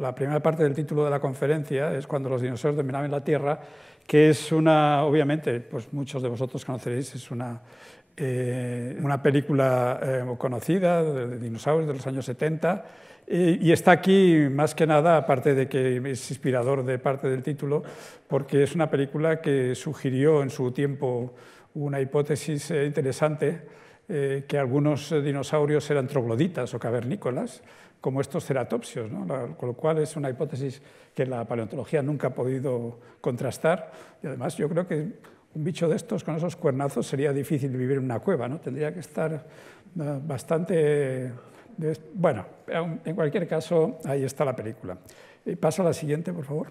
la primera parte del título de la conferencia es Cuando los dinosaurios dominaban la Tierra, que es obviamente, pues muchos de vosotros conoceréis, es una película conocida de dinosaurios de los años 70, y está aquí más que nada, aparte de que es inspirador de parte del título, porque es una película que sugirió en su tiempo una hipótesis interesante, que algunos dinosaurios eran trogloditas o cavernícolas, como estos ceratopsios, ¿no? Con lo cual es una hipótesis que la paleontología nunca ha podido contrastar, y además yo creo que un bicho de estos con esos cuernazos sería difícil vivir en una cueva, ¿no? Tendría que estar bastante... Bueno, en cualquier caso, ahí está la película. Paso a la siguiente, por favor.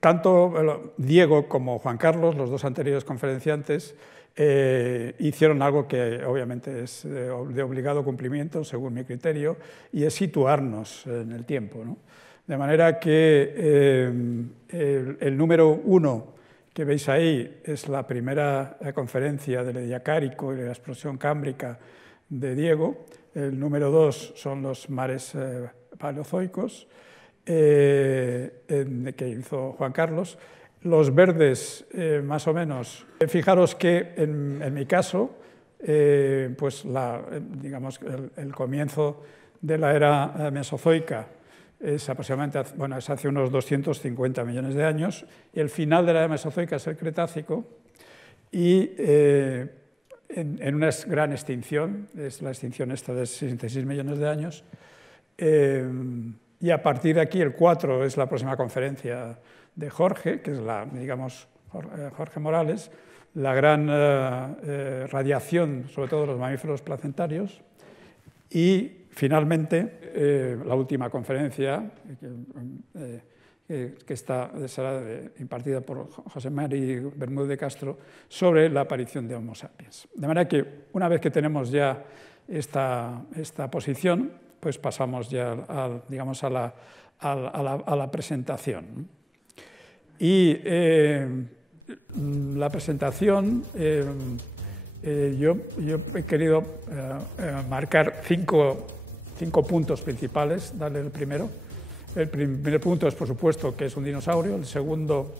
Tanto Diego como Juan Carlos, los dos anteriores conferenciantes, hicieron algo que obviamente es de obligado cumplimiento, según mi criterio, y es situarnos en el tiempo, ¿no? De manera que el número 1 que veis ahí es la primera conferencia del Ediacárico y de la explosión cámbrica de Diego. El número 2 son los mares paleozoicos que hizo Juan Carlos. Los verdes, más o menos. Fijaros que en mi caso, pues digamos, el comienzo de la era mesozoica es aproximadamente, bueno, es hace unos 250 millones de años, y el final de la era mesozoica es el Cretácico, y en una gran extinción, es la extinción esta de 66 millones de años, y a partir de aquí el 4 es la próxima conferencia de Jorge, que es digamos, Jorge Morales, la gran radiación, sobre todo de los mamíferos placentarios, y finalmente la última conferencia, que será impartida por José Mari Bermúdez de Castro, sobre la aparición de Homo sapiens. De manera que una vez que tenemos ya esta posición, pues pasamos ya digamos, a la presentación. Y la presentación, yo he querido marcar cinco puntos principales, darle el primero. El primer punto es, por supuesto, que es un dinosaurio. El segundo,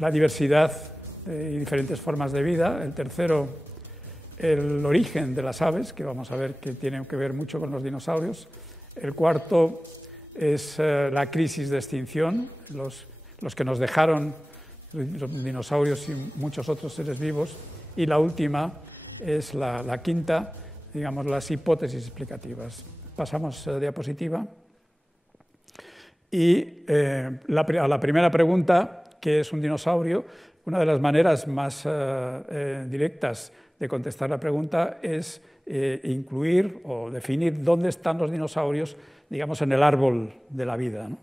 la diversidad y diferentes formas de vida. El tercero, el origen de las aves, que vamos a ver que tiene que ver mucho con los dinosaurios. El cuarto es la crisis de extinción, los que nos dejaron los dinosaurios y muchos otros seres vivos. Y la última es la quinta, digamos, las hipótesis explicativas. Pasamos a diapositiva. Y a la primera pregunta, ¿qué es un dinosaurio? Una de las maneras más directas de contestar la pregunta es incluir o definir dónde están los dinosaurios, digamos, en el árbol de la vida, ¿no?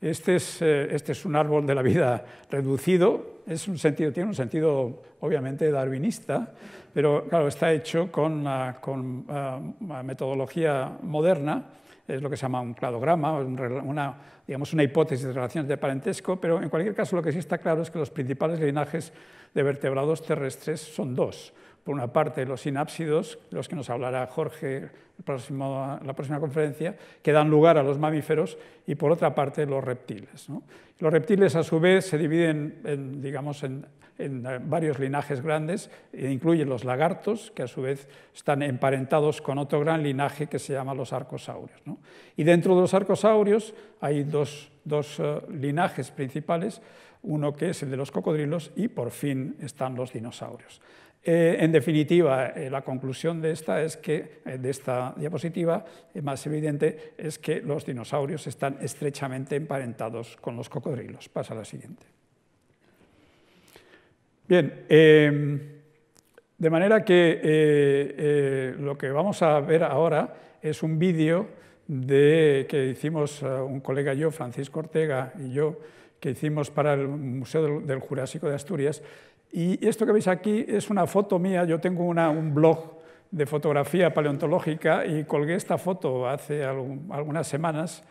Este es un árbol de la vida reducido, tiene un sentido obviamente darwinista, pero claro, está hecho con metodología moderna, es lo que se llama un cladograma, digamos una hipótesis de relaciones de parentesco, pero en cualquier caso lo que sí está claro es que los principales linajes de vertebrados terrestres son dos. Por una parte, los sinápsidos, de los que nos hablará Jorge la próxima conferencia, que dan lugar a los mamíferos, y por otra parte, los reptiles, ¿no? Los reptiles, a su vez, se dividen digamos, en varios linajes grandes, e incluyen los lagartos, que a su vez están emparentados con otro gran linaje que se llama los arcosaurios, ¿no? Y dentro de los arcosaurios hay dos linajes principales, uno que es el de los cocodrilos, y por fin están los dinosaurios. En definitiva, la conclusión de esta diapositiva más evidente es que los dinosaurios están estrechamente emparentados con los cocodrilos. Pasa a la siguiente. Bien, de manera que lo que vamos a ver ahora es un vídeo que hicimos un colega y yo, Francisco Ortega y yo, que hicimos para el Museo del Jurásico de Asturias. Y esto que veis aquí es una foto mía. Yo tengo un blog de fotografía paleontológica y colgué esta foto hace algunas semanas.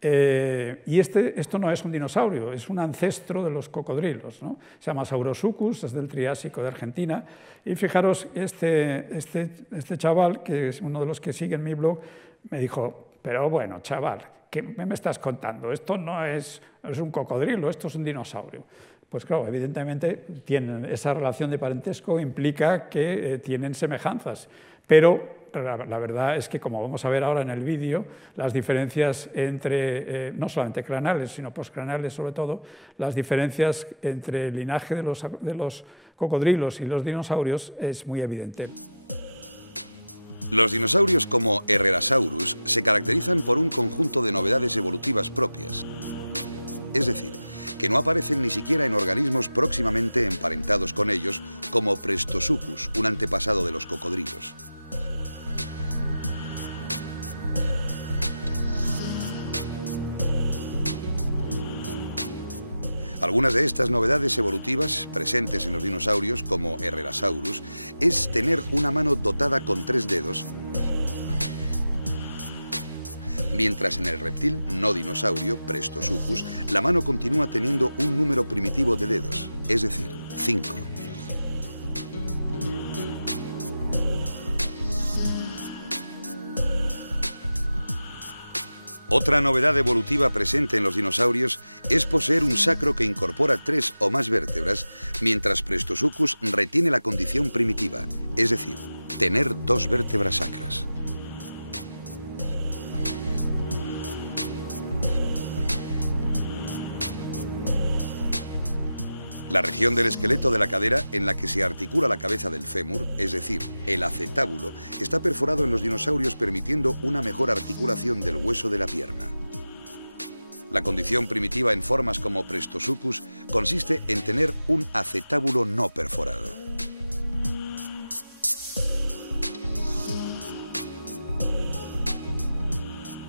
Y esto no es un dinosaurio, es un ancestro de los cocodrilos, ¿no? Se llama Saurosuchus, es del Triásico de Argentina. Y fijaros, este chaval, que es uno de los que sigue en mi blog, me dijo: pero bueno, chaval, ¿qué me estás contando? Esto no es un cocodrilo, esto es un dinosaurio. Pues claro, evidentemente tienen esa relación de parentesco, implica que tienen semejanzas, pero la verdad es que, como vamos a ver ahora en el vídeo, las diferencias entre, no solamente craneales, sino postcraneales sobre todo, las diferencias entre el linaje de los cocodrilos y los dinosaurios es muy evidente. Los dinosaurios como Herrerasaurus se caracterizan por un conjunto de novedades evolutivas propias. Es decir, que no aparecen ni siquiera en organismos próximamente emparentados con ellos, como Prestosuchus, un antepasado de los cocodrilos. Algunas de estas novedades evolutivas presentes en los dinosaurios, como Herrerasaurus, es tener una mano dotada con 3 dedos, mientras en el reptil no dinosaurio, Prestosuchus, la mano continúa teniendo un número primitivo de dedos, es decir, 5. Otra novedad evolutiva presente en los dinosaurios es poseer un sacro que incorpora 3 o más vértebras, mientras Prestosuchus retiene la condición primitiva, es decir, tener 2 vértebras sacras. La región del esqueleto de la cadera en la que se articula la cabeza del fémur, es decir, el acetábulo, está perforado en los dinosaurios permitiendo una mejor articulación del hueso de la pierna. La condición primitiva en formas como Prestosuchus consiste en tener un acetábulo no perforado.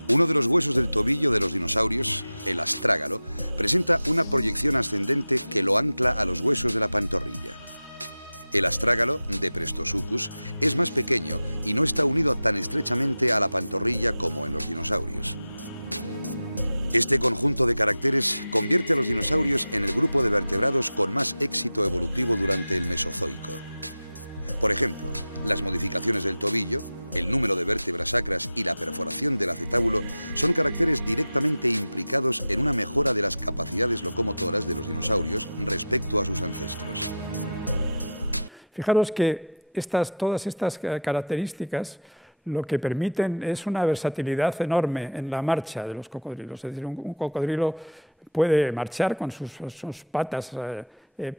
Uno de los huesos del tobillo de los dinosaurios, el astrágalo, presenta una proyección ascendente que lo ancla a los huesos de la pantorrilla. El astrágalo de Prestosuchus es más pequeño y no está unido tan estrechamente a la pantorrilla como en los dinosaurios. Este conjunto de caracteres convierte a los dinosaurios en el grupo de vertebrados con más éxito evolutivo durante el Mesozoico. Por ejemplo, las modificaciones del tobillo, el número de vértebras sacras y la perforación del acetábulo son caracteres directamente implicados en una mejora de las capacidades locomotoras de los dinosaurios respecto a sus ancestros. Fijaros que todas estas características lo que permiten es una versatilidad enorme en la marcha de los cocodrilos. Es decir, un cocodrilo puede marchar con sus patas,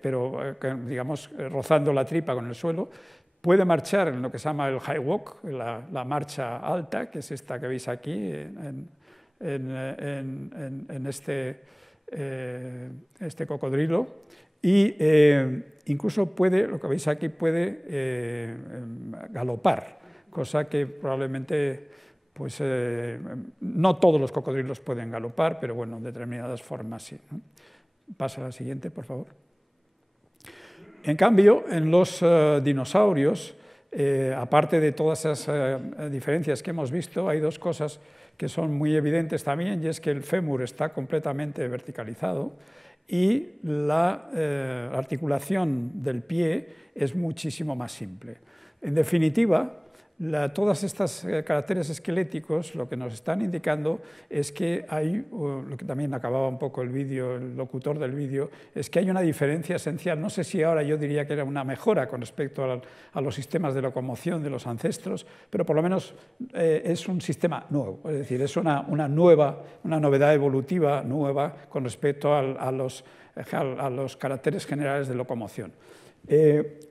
pero digamos rozando la tripa con el suelo. Puede marchar en lo que se llama el high walk, la marcha alta, que es esta que veis aquí en este cocodrilo. Y incluso puede, lo que veis aquí, puede galopar, cosa que probablemente pues, no todos los cocodrilos pueden galopar, pero bueno, en determinadas formas sí, ¿no? Pasa a la siguiente, por favor. En cambio, en los dinosaurios, aparte de todas esas diferencias que hemos visto, hay 2 cosas que son muy evidentes también, y es que el fémur está completamente verticalizado y la articulación del pie es muchísimo más simple. En definitiva, todas estas caracteres esqueléticos lo que nos están indicando es que hay, lo que también acababa un poco el locutor del vídeo, es que hay una diferencia esencial. No sé si ahora yo diría que era una mejora con respecto a los sistemas de locomoción de los ancestros, pero por lo menos es un sistema nuevo, es decir, es una novedad evolutiva nueva con respecto a los caracteres generales de locomoción.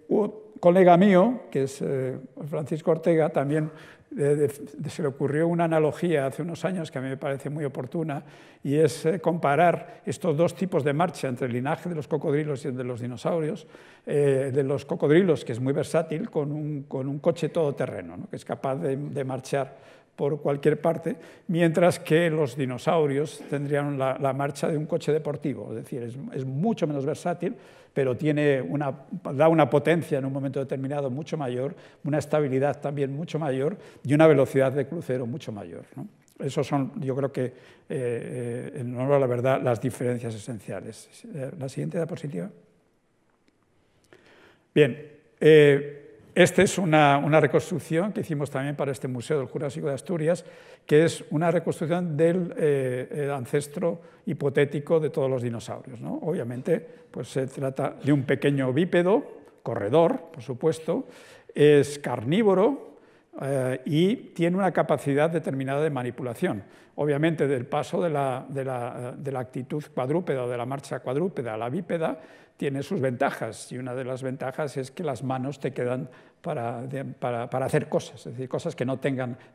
Un colega mío, que es Francisco Ortega, también se le ocurrió una analogía hace unos años que a mí me parece muy oportuna, y es comparar estos 2 tipos de marcha entre el linaje de los cocodrilos y el de los dinosaurios, de los cocodrilos, que es muy versátil, con un coche todoterreno, ¿no? Que es capaz de marchar por cualquier parte, mientras que los dinosaurios tendrían la marcha de un coche deportivo, es decir, es mucho menos versátil, pero da una potencia en un momento determinado mucho mayor, una estabilidad también mucho mayor y una velocidad de crucero mucho mayor, ¿no? Esos son, yo creo que, en honor a la verdad, las diferencias esenciales. La siguiente diapositiva. Bien. Esta es una reconstrucción que hicimos también para este Museo del Jurásico de Asturias, que es una reconstrucción del ancestro hipotético de todos los dinosaurios, ¿no? Obviamente, pues se trata de un pequeño bípedo, corredor, por supuesto, es carnívoro y tiene una capacidad determinada de manipulación. Obviamente, del paso de la actitud cuadrúpeda o de la marcha cuadrúpeda a la bípeda, tiene sus ventajas, y una de las ventajas es que las manos te quedan para hacer cosas, es decir, cosas que no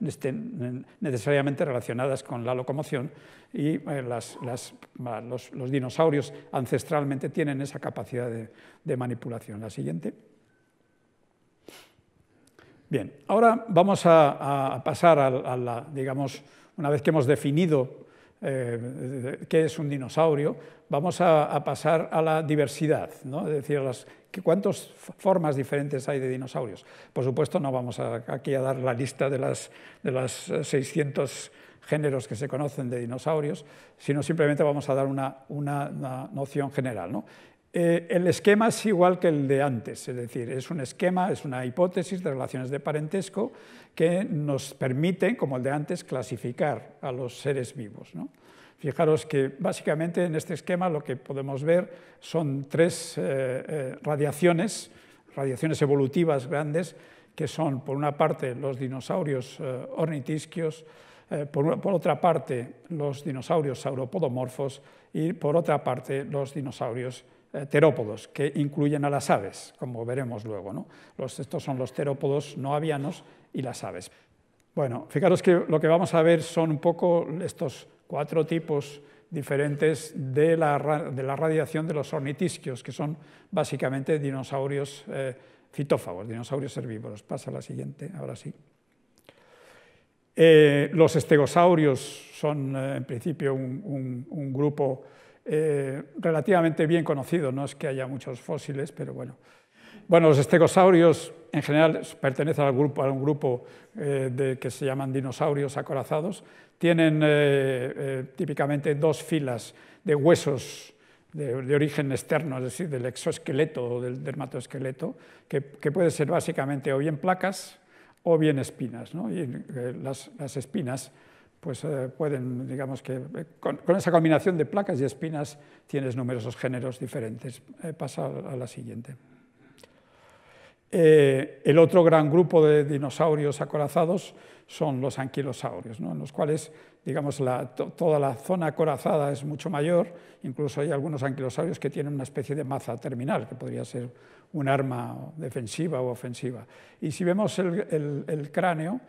estén necesariamente relacionadas con la locomoción, y los dinosaurios ancestralmente tienen esa capacidad de manipulación. La siguiente. Bien, ahora vamos a pasar digamos, una vez que hemos definido qué es un dinosaurio, vamos a pasar a la diversidad, ¿no? Es decir, ¿cuántas formas diferentes hay de dinosaurios? Por supuesto, no vamos aquí a dar la lista de las 600 géneros que se conocen de dinosaurios, sino simplemente vamos a dar una noción general, ¿no? El esquema es igual que el de antes, es decir, es un esquema, es una hipótesis de relaciones de parentesco que nos permite, como el de antes, clasificar a los seres vivos, ¿no? Fijaros que básicamente en este esquema lo que podemos ver son tres radiaciones evolutivas grandes, que son, por una parte, los dinosaurios ornitisquios, por otra parte, los dinosaurios sauropodomorfos y, por otra parte, los dinosaurios terópodos, que incluyen a las aves, como veremos luego, ¿no? Estos son los terópodos no avianos y las aves. Bueno, fijaros que lo que vamos a ver son un poco estos 4 tipos diferentes de la radiación de los ornitisquios, que son básicamente dinosaurios fitófagos, dinosaurios herbívoros. Pasa a la siguiente, ahora sí. Los estegosaurios son, en principio, un grupo relativamente bien conocido, no es que haya muchos fósiles, pero bueno. Bueno, los estegosaurios en general pertenecen a un grupo que se llaman dinosaurios acorazados. Tienen típicamente 2 filas de huesos de origen externo, es decir, del exoesqueleto o del dermatoesqueleto, que puede ser básicamente o bien placas o bien espinas, ¿no? Y las espinas pues pueden, digamos que con esa combinación de placas y espinas tienes numerosos géneros diferentes. Pasa a la siguiente. El otro gran grupo de dinosaurios acorazados son los anquilosaurios, ¿no? En los cuales, digamos, toda la zona acorazada es mucho mayor. Incluso hay algunos anquilosaurios que tienen una especie de maza terminal, que podría ser un arma defensiva o ofensiva. Y si vemos el cráneo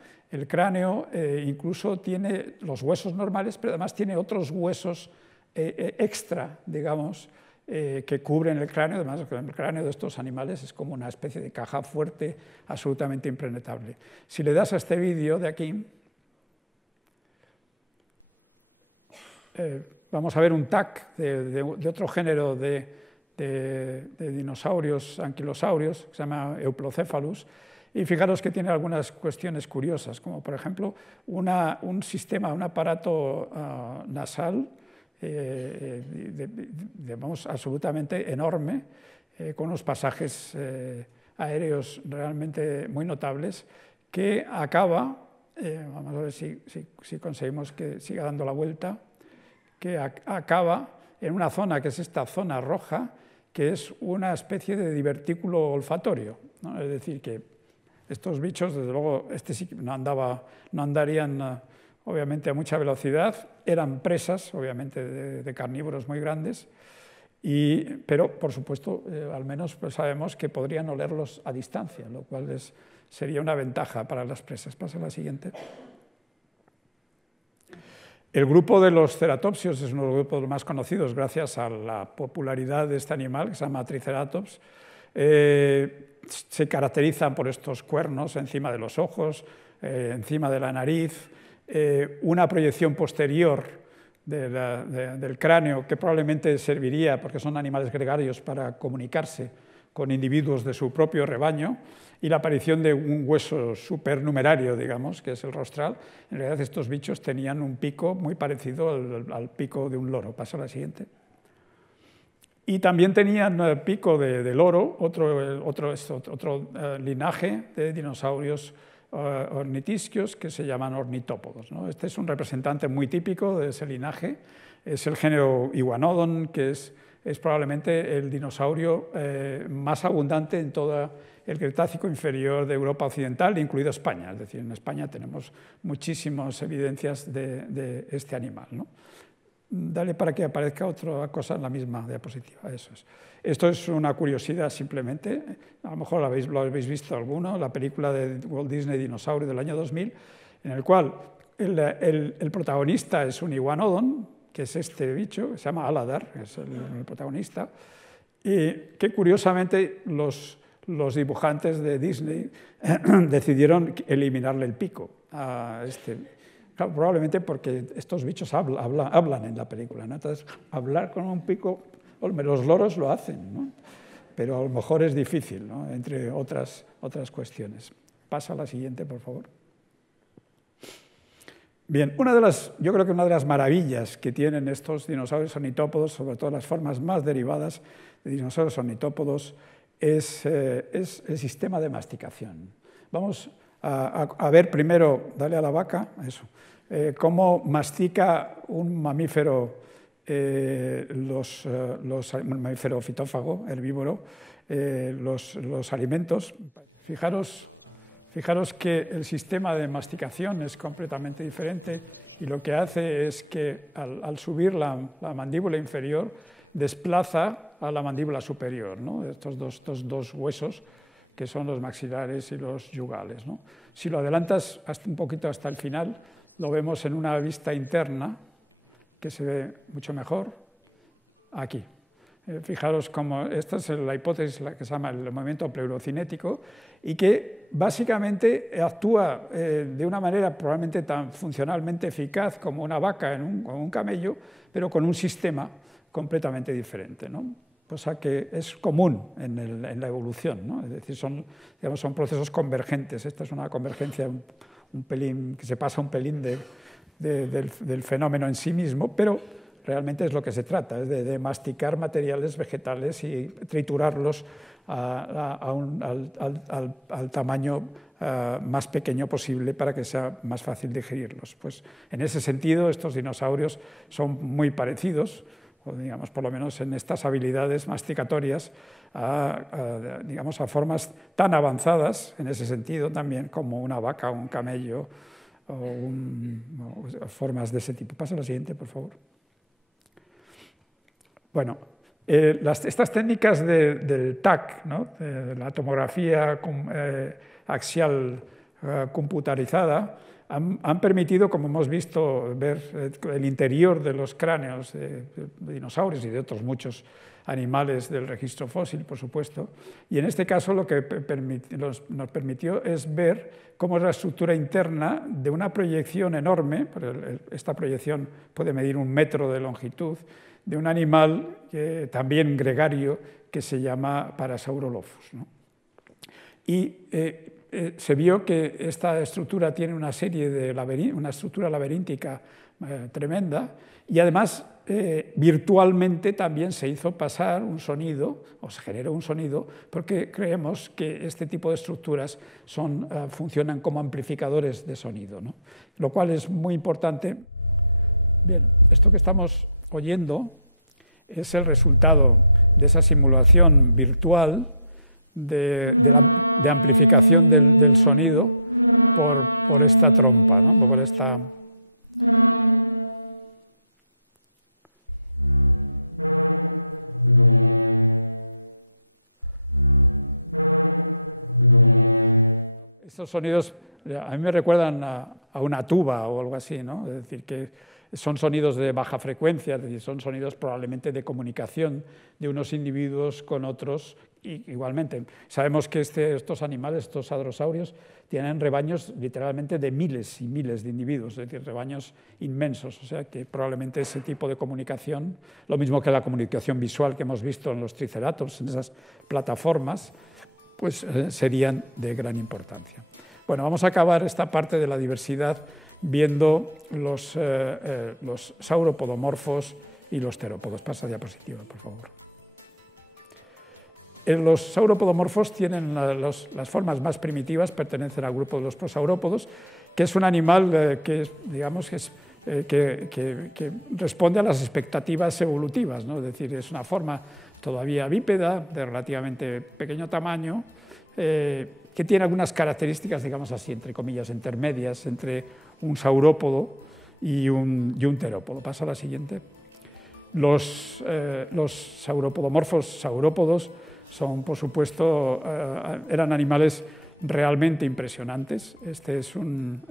incluso tiene los huesos normales, pero además tiene otros huesos extra, digamos, que cubren el cráneo. Además, el cráneo de estos animales es como una especie de caja fuerte, absolutamente impenetrable. Si le das a este vídeo de aquí, vamos a ver un TAC de otro género de dinosaurios, anquilosaurios, que se llama Euplocephalus, y fijaros que tiene algunas cuestiones curiosas, como por ejemplo un aparato nasal, digamos, absolutamente enorme, con unos pasajes aéreos realmente muy notables, que acaba, vamos a ver si conseguimos que siga dando la vuelta, que acaba en una zona que es esta zona roja, que es una especie de divertículo olfatorio, ¿no? Es decir, que estos bichos, desde luego, sí no andarían obviamente a mucha velocidad, eran presas, obviamente, de carnívoros muy grandes, pero, por supuesto, al menos pues sabemos que podrían olerlos a distancia, lo cual sería una ventaja para las presas. Pasa a la siguiente. El grupo de los ceratopsios es uno de los grupos más conocidos gracias a la popularidad de este animal, que se llama Triceratops. Se caracterizan por estos cuernos encima de los ojos, encima de la nariz, una proyección posterior del cráneo que probablemente serviría, porque son animales gregarios, para comunicarse con individuos de su propio rebaño, y la aparición de un hueso supernumerario, digamos, que es el rostral. En realidad estos bichos tenían un pico muy parecido al pico de un loro. Paso a la siguiente. Y también tenían pico de loro, otro linaje de dinosaurios ornitisquios que se llaman ornitópodos, ¿no? Este es un representante muy típico de ese linaje, es el género Iguanodon, que es probablemente el dinosaurio más abundante en todo el Cretácico inferior de Europa occidental, incluido España. Es decir, en España tenemos muchísimas evidencias de este animal, ¿no? Dale para que aparezca otra cosa en la misma diapositiva. Eso es. Esto es una curiosidad simplemente, a lo mejor lo habéis visto alguno, la película de Walt Disney Dinosaurio del año 2000, en el cual el protagonista es un iguanodon, que es este bicho, que se llama Aladar, que es el protagonista, y que curiosamente los dibujantes de Disney decidieron eliminarle el pico a este. Probablemente porque estos bichos hablan en la película, ¿no? Entonces, hablar con un pico, los loros lo hacen, ¿no? Pero a lo mejor es difícil, ¿no? Entre otras cuestiones. Pasa a la siguiente, por favor. Bien, yo creo que una de las maravillas que tienen estos dinosaurios ornitópodos, sobre todo las formas más derivadas de dinosaurios ornitópodos, es el sistema de masticación. Vamos a ver primero, dale a la vaca, eso, cómo mastica un mamífero, un mamífero fitófago, herbívoro, los alimentos. Fijaros que el sistema de masticación es completamente diferente y lo que hace es que al subir la mandíbula inferior desplaza a la mandíbula superior, ¿no? Estos dos huesos que son los maxilares y los yugales, ¿no? Si lo adelantas un poquito hasta el final, lo vemos en una vista interna que se ve mucho mejor aquí. Fijaros cómo esta es la hipótesis que se llama el movimiento pleurocinético y que básicamente actúa de una manera probablemente tan funcionalmente eficaz como una vaca como un camello, pero con un sistema completamente diferente, ¿no? Cosa que es común en la evolución, ¿no? Es decir, son procesos convergentes. Esta es una convergencia un pelín, que se pasa un pelín del fenómeno en sí mismo, pero realmente es lo que se trata, es de masticar materiales vegetales y triturarlos al tamaño más pequeño posible para que sea más fácil digerirlos. Pues en ese sentido, estos dinosaurios son muy parecidos, o digamos, por lo menos en estas habilidades masticatorias, digamos, a formas tan avanzadas, en ese sentido también, como una vaca o un camello, o formas de ese tipo. Pasa a la siguiente, por favor. Bueno, estas técnicas del TAC, ¿no? De la tomografía axial computarizada, han permitido, como hemos visto, ver el interior de los cráneos de dinosaurios y de otros muchos animales del registro fósil, por supuesto, y en este caso lo que nos permitió es ver cómo es la estructura interna de una proyección enorme, esta proyección puede medir 1 metro de longitud, de un animal también gregario que se llama Parasaurolophus, ¿no? Y se vio que esta estructura tiene una estructura laberíntica tremenda y además virtualmente también se hizo pasar un sonido, o se generó un sonido, porque creemos que este tipo de estructuras funcionan como amplificadores de sonido, ¿no? Lo cual es muy importante. Bien, esto que estamos oyendo es el resultado de esa simulación virtual de amplificación del sonido por esta trompa, ¿no? Por esta... Estos sonidos a mí me recuerdan a una tuba o algo así, ¿no? Es decir, que son sonidos de baja frecuencia, es decir, son sonidos probablemente de comunicación de unos individuos con otros. Y igualmente, sabemos que estos animales, estos hadrosaurios, tienen rebaños literalmente de miles y miles de individuos, es decir, rebaños inmensos. O sea que probablemente ese tipo de comunicación, lo mismo que la comunicación visual que hemos visto en los triceratops, en esas plataformas, pues serían de gran importancia. Bueno, vamos a acabar esta parte de la diversidad viendo los sauropodomorfos y los terópodos. Pasa a diapositiva, por favor. Los sauropodomorfos tienen las formas más primitivas, pertenecen al grupo de los prosaurópodos, que es un animal que, digamos, que responde a las expectativas evolutivas, ¿no? Es decir, es una forma todavía bípeda, de relativamente pequeño tamaño, que tiene algunas características, digamos así, entre comillas, intermedias, entre un saurópodo y un terópodo. Pasa a la siguiente. Los sauropodomorfos saurópodos son, por supuesto, eran animales realmente impresionantes. Este es un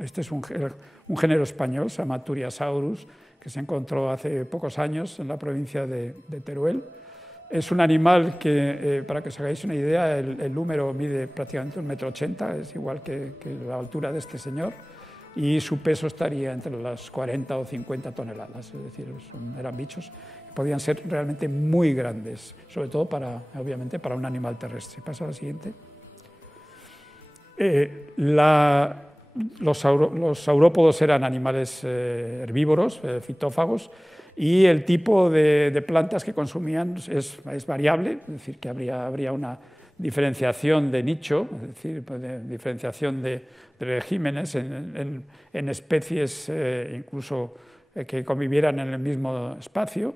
género español, se llama Turiasaurus, que se encontró hace pocos años en la provincia de Teruel. Es un animal que, para que os hagáis una idea, el húmero mide prácticamente 1,80 m, es igual que la altura de este señor, y su peso estaría entre las 40 o 50 toneladas, es decir, eran bichos que podían ser realmente muy grandes, sobre todo obviamente para un animal terrestre. Pasa a la siguiente. Los saurópodos eran animales herbívoros, fitófagos, y el tipo de plantas que consumían es variable, es decir, que habría una diferenciación de nicho, es decir, diferenciación de regímenes en especies incluso que convivieran en el mismo espacio,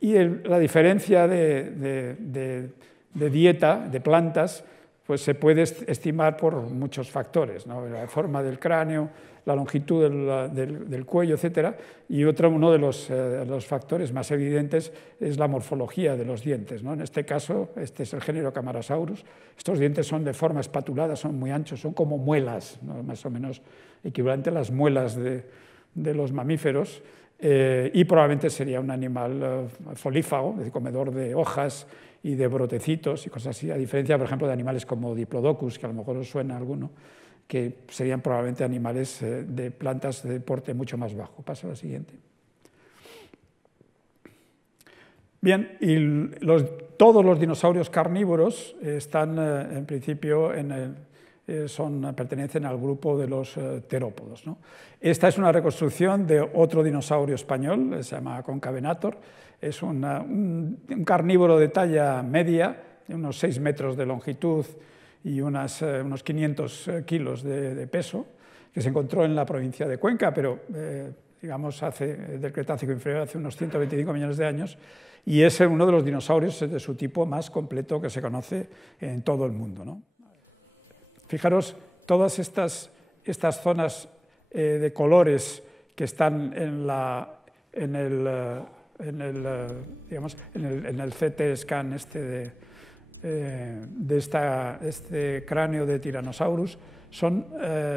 y la diferencia de dieta, de plantas, pues se puede estimar por muchos factores, ¿no? La forma del cráneo, la longitud del cuello, etc. Y uno de los factores más evidentes es la morfología de los dientes, ¿no? En este caso, este es el género Camarasaurus. Estos dientes son de forma espatulada, son muy anchos, son como muelas, ¿no? Más o menos equivalente a las muelas de los mamíferos, y probablemente sería un animal folífago, es decir, comedor de hojas y de brotecitos y cosas así, a diferencia, por ejemplo, de animales como Diplodocus, que a lo mejor os suena alguno, que serían probablemente animales de plantas de porte mucho más bajo. Paso a la siguiente. Bien, y todos los dinosaurios carnívoros están, en principio, pertenecen al grupo de los terópodos, ¿no? Esta es una reconstrucción de otro dinosaurio español, se llama Concavenator. Es un carnívoro de talla media, de unos 6 metros de longitud y unos 500 kilos de peso, que se encontró en la provincia de Cuenca, pero digamos del Cretácico inferior, hace unos 125 millones de años, y es uno de los dinosaurios de su tipo más completo que se conoce en todo el mundo, ¿no? Fijaros, todas estas zonas de colores que están en el CT scan de este cráneo de Tyrannosaurus son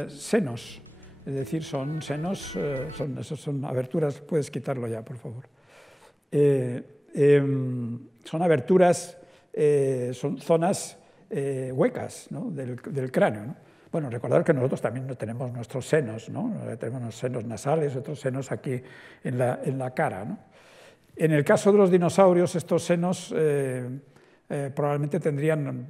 senos, es decir, son senos, son aberturas, puedes quitarlo ya, por favor. Son aberturas, son zonas huecas, ¿no? del cráneo, ¿no? Bueno, recordad que nosotros también tenemos nuestros senos, ¿no? Tenemos unos senos nasales, otros senos aquí en la cara, ¿no? En el caso de los dinosaurios, estos senos probablemente tendrían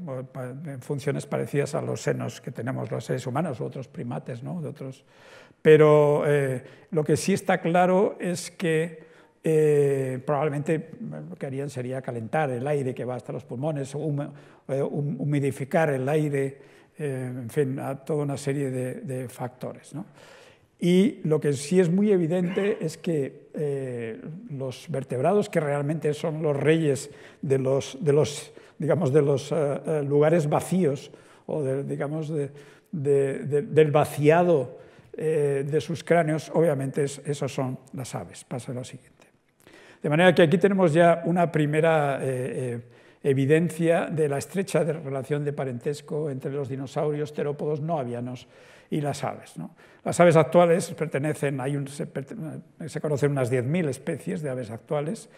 funciones parecidas a los senos que tenemos los seres humanos u otros primates, ¿no? Pero lo que sí está claro es que probablemente lo que harían sería calentar el aire que va hasta los pulmones, humidificar el aire, en fin, a toda una serie de factores, ¿no? Y lo que sí es muy evidente es que los vertebrados, que realmente son los reyes de los lugares vacíos o del vaciado de sus cráneos, obviamente esos son las aves. Paso a lo siguiente. De manera que aquí tenemos ya una primera evidencia de la estrecha relación de parentesco entre los dinosaurios, terópodos no avianos y las aves, ¿no? Las aves actuales pertenecen, se conocen unas 10.000 especies de aves actuales,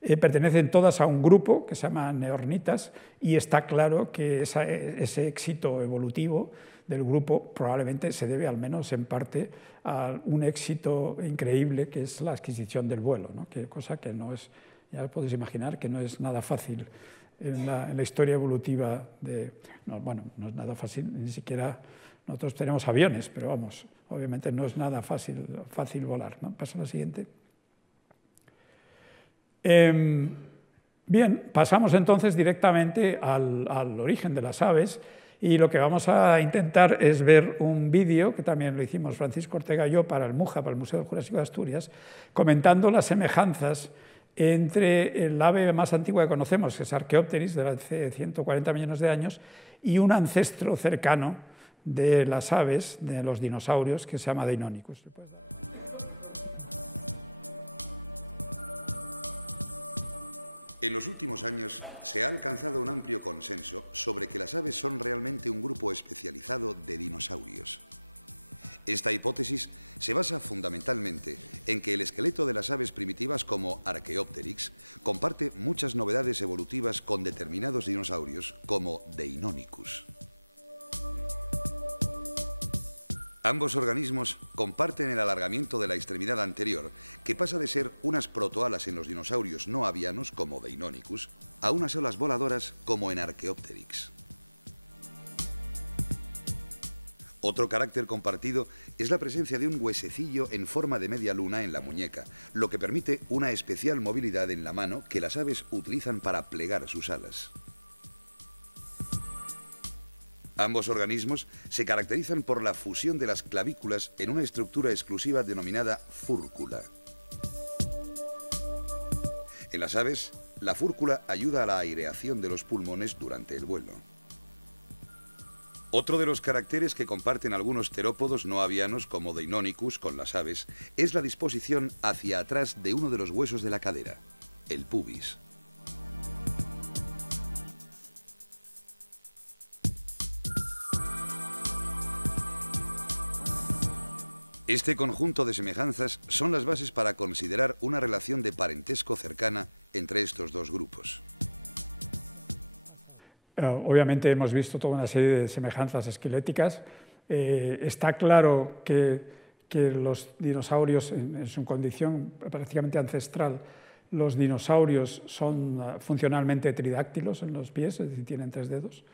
pertenecen todas a un grupo que se llama neornitas, y está claro que ese éxito evolutivo del grupo probablemente se debe, al menos en parte, a un éxito increíble que es la adquisición del vuelo, ¿no? Cosa que no es, ya podéis imaginar, que no es nada fácil en la historia evolutiva bueno, no es nada fácil, ni siquiera nosotros tenemos aviones, pero vamos, obviamente no es nada fácil volar, ¿no? Paso a la siguiente. Bien, pasamos entonces directamente al origen de las aves y lo que vamos a intentar es ver un vídeo, que también lo hicimos Francisco Ortega y yo para el MUJA, para el Museo Jurásico de Asturias, comentando las semejanzas entre el ave más antigua que conocemos, que es Archaeopteryx, de hace 140 millones de años, y un ancestro cercano de las aves, de los dinosaurios, que se llama Deinonychus. En los últimos años se ha alcanzado un amplio consenso sobre que las aves son realmente un grupo especializado de dinosaurios. Esta hipótesis se basa fundamentalmente en que el esqueleto de las aves primitivas como Archaeopteryx comparte muchas novedades evolutivas con determinados dinosaurios como Deinonychus. Ambos organismos comparten el alargamiento de la extremidad anterior, que pasa de ser unas protoalas en los dinosaurios no avianos, como Deinonychus, a unas alas voladoras, como en Archaeopteryx. Otro carácter compartido es la presencia de un huesecillo en forma de media luna en la muñeca, lo que permite una especial movilidad en la mano que las aves utilizan para plegar sus alas. Ambos organismos se caracterizan por la fusión de las clavículas en una estructura exclusiva denominada fúrcula. En las aves, la fúrcula ayuda a la aireación de los pulmones durante el vuelo. Otro de los caracteres que comparten algunos terópodos no avianos como Deinonychus con las aves es la disposición hacia atrás de uno de los huesos de la cadera, el pubis. Este conjunto de semejanzas son las bases para considerar una relación de parentesco cercana entre estos dos grupos. Obviamente hemos visto toda una serie de semejanzas esqueléticas. Está claro que los dinosaurios, en su condición prácticamente ancestral, los dinosaurios son funcionalmente tridáctilos en los pies, es decir, tienen 3 dedos.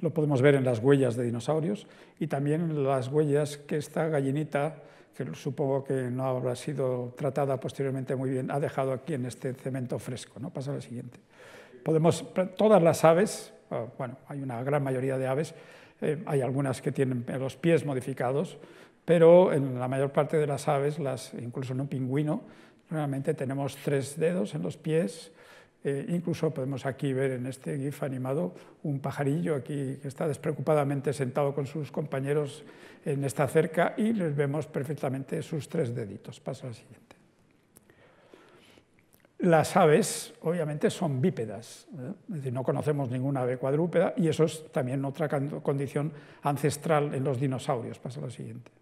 Lo podemos ver en las huellas de dinosaurios y también en las huellas que esta gallinita, que supongo que no habrá sido tratada posteriormente muy bien, ha dejado aquí en este cemento fresco, ¿no? Pasa a la siguiente. Todas las aves, bueno, hay una gran mayoría de aves, hay algunas que tienen los pies modificados, pero en la mayor parte de las aves, incluso en un pingüino, realmente tenemos 3 dedos en los pies. Incluso podemos aquí ver en este GIF animado un pajarillo aquí que está despreocupadamente sentado con sus compañeros en esta cerca y les vemos perfectamente sus 3 deditos. Pasa al siguiente. Las aves, obviamente, son bípedas, es decir, no conocemos ninguna ave cuadrúpeda y eso es también otra condición ancestral en los dinosaurios. Pasa al siguiente.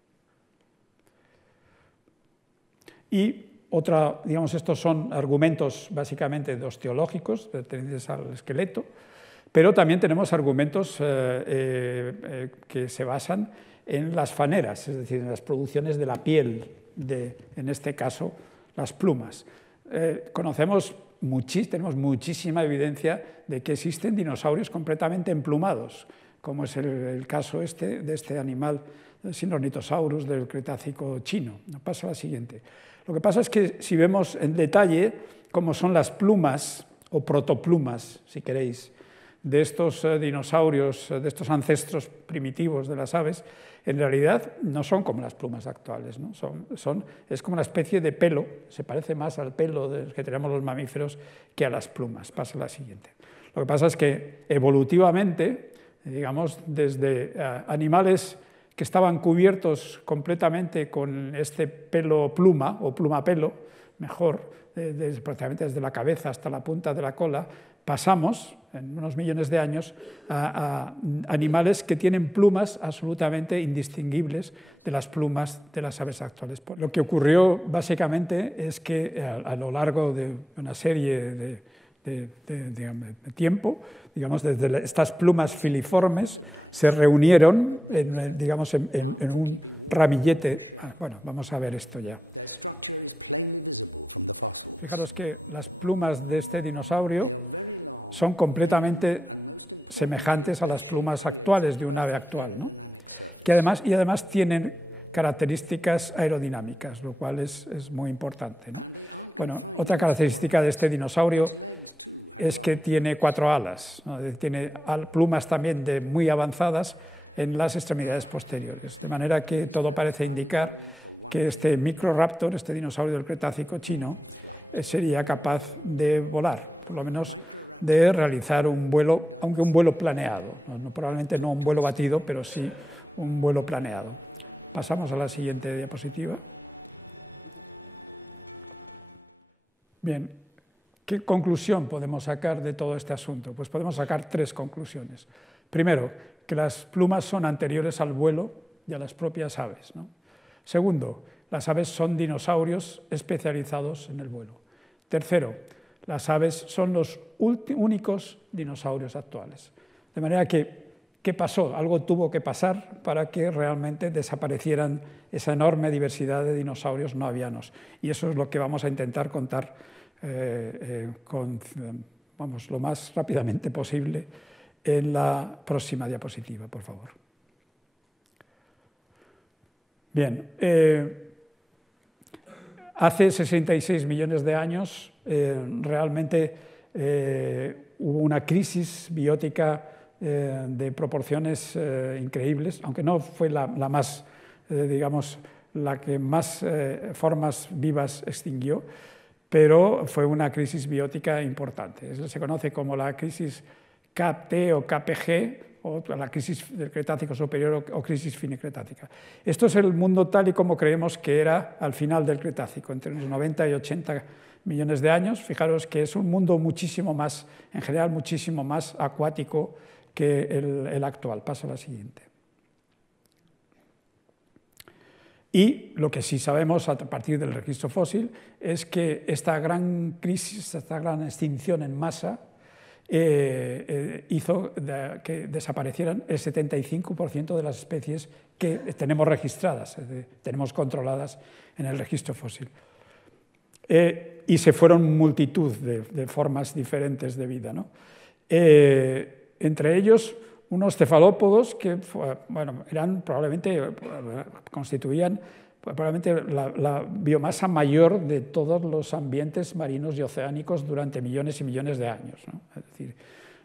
Y estos son argumentos básicamente osteológicos, pertenecientes al esqueleto, pero también tenemos argumentos que se basan en las faneras, es decir, en las producciones de la piel, en este caso, las plumas. Tenemos muchísima evidencia de que existen dinosaurios completamente emplumados, como es el caso de este animal, Sinornithosaurus del Cretácico chino. Pasa a la siguiente. Lo que pasa es que si vemos en detalle cómo son las plumas, o protoplumas, si queréis, de estos dinosaurios, de estos ancestros primitivos de las aves, en realidad no son como las plumas actuales, ¿no? Es como una especie de pelo, se parece más al pelo que tenemos los mamíferos que a las plumas. Pasa a la siguiente. Lo que pasa es que evolutivamente, digamos, desde animales que estaban cubiertos completamente con este pelo pluma o pluma pelo, mejor, prácticamente desde la cabeza hasta la punta de la cola, pasamos en unos millones de años a animales que tienen plumas absolutamente indistinguibles de las plumas de las aves actuales. Lo que ocurrió básicamente es que a lo largo de una serie de tiempo, digamos, desde estas plumas filiformes se reunieron en un ramillete. Bueno, vamos a ver esto ya. Fijaros que las plumas de este dinosaurio son completamente semejantes a las plumas actuales de un ave actual, ¿no? Y además tienen características aerodinámicas, lo cual es muy importante, ¿no? Bueno, otra característica de este dinosaurio es que tiene 4 alas, ¿no? Tiene plumas también muy avanzadas en las extremidades posteriores, de manera que todo parece indicar que este Microraptor, este dinosaurio del Cretácico chino, sería capaz de volar, por lo menos de realizar un vuelo, aunque un vuelo planeado, probablemente no un vuelo batido, pero sí un vuelo planeado. Pasamos a la siguiente diapositiva. Bien, ¿qué conclusión podemos sacar de todo este asunto? Pues podemos sacar 3 conclusiones. Primero, que las plumas son anteriores al vuelo y a las propias aves, ¿no? Segundo, las aves son dinosaurios especializados en el vuelo. Tercero, las aves son los únicos dinosaurios actuales. De manera que, ¿qué pasó? Algo tuvo que pasar para que realmente desaparecieran esa enorme diversidad de dinosaurios no avianos. Y eso es lo que vamos a intentar contar lo más rápidamente posible en la próxima diapositiva, por favor. Bien, hace 66 millones de años realmente hubo una crisis biótica de proporciones increíbles, aunque no fue la más, digamos, la que más formas vivas extinguió, pero fue una crisis biótica importante. Se conoce como la crisis KT o KPG, o la crisis del Cretácico superior o crisis finicretácica. Esto es el mundo tal y como creemos que era al final del Cretácico, entre unos 90 y 80 millones de años. Fijaros que es un mundo muchísimo más, en general, muchísimo más acuático que el actual. Paso a la siguiente. Y lo que sí sabemos a partir del registro fósil es que esta gran crisis, esta gran extinción en masa, hizo que desaparecieran el 75% de las especies que tenemos registradas, tenemos controladas en el registro fósil. Y se fueron multitud de formas diferentes de vida, ¿no? Entre ellos, unos cefalópodos que constituían probablemente la biomasa mayor de todos los ambientes marinos y oceánicos durante millones y millones de años, ¿no? Es decir,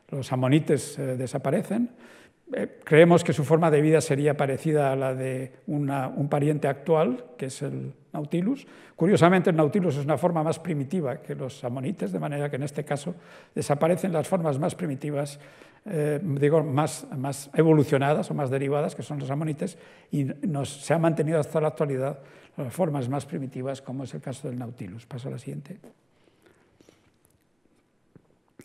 los amonites desaparecen. Creemos que su forma de vida sería parecida a la de un pariente actual, que es el Nautilus. Curiosamente, el Nautilus es una forma más primitiva que los amonites, de manera que en este caso desaparecen las formas más primitivas, más evolucionadas o más derivadas, que son los amonites, y se han mantenido hasta la actualidad las formas más primitivas, como es el caso del Nautilus. Paso a la siguiente.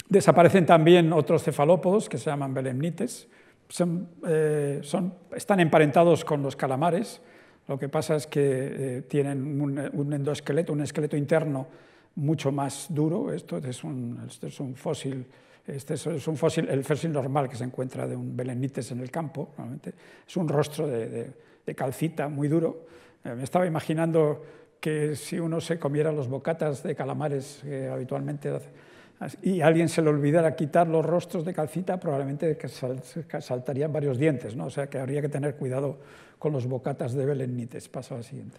Desaparecen también otros cefalópodos que se llaman belemnites. Están emparentados con los calamares. Lo que pasa es que tienen un endoesqueleto, un esqueleto interno mucho más duro. Esto es un fósil. Este es un fósil, el fósil normal que se encuentra de un belemnites en el campo. Normalmente es un rostro de calcita muy duro. Me estaba imaginando que si uno se comiera los bocatas de calamares que habitualmente hace, y a alguien se le olvidara quitar los rostros de calcita, probablemente saltarían varios dientes, ¿no? O sea que habría que tener cuidado con los bocatas de belemnites. Paso a la siguiente.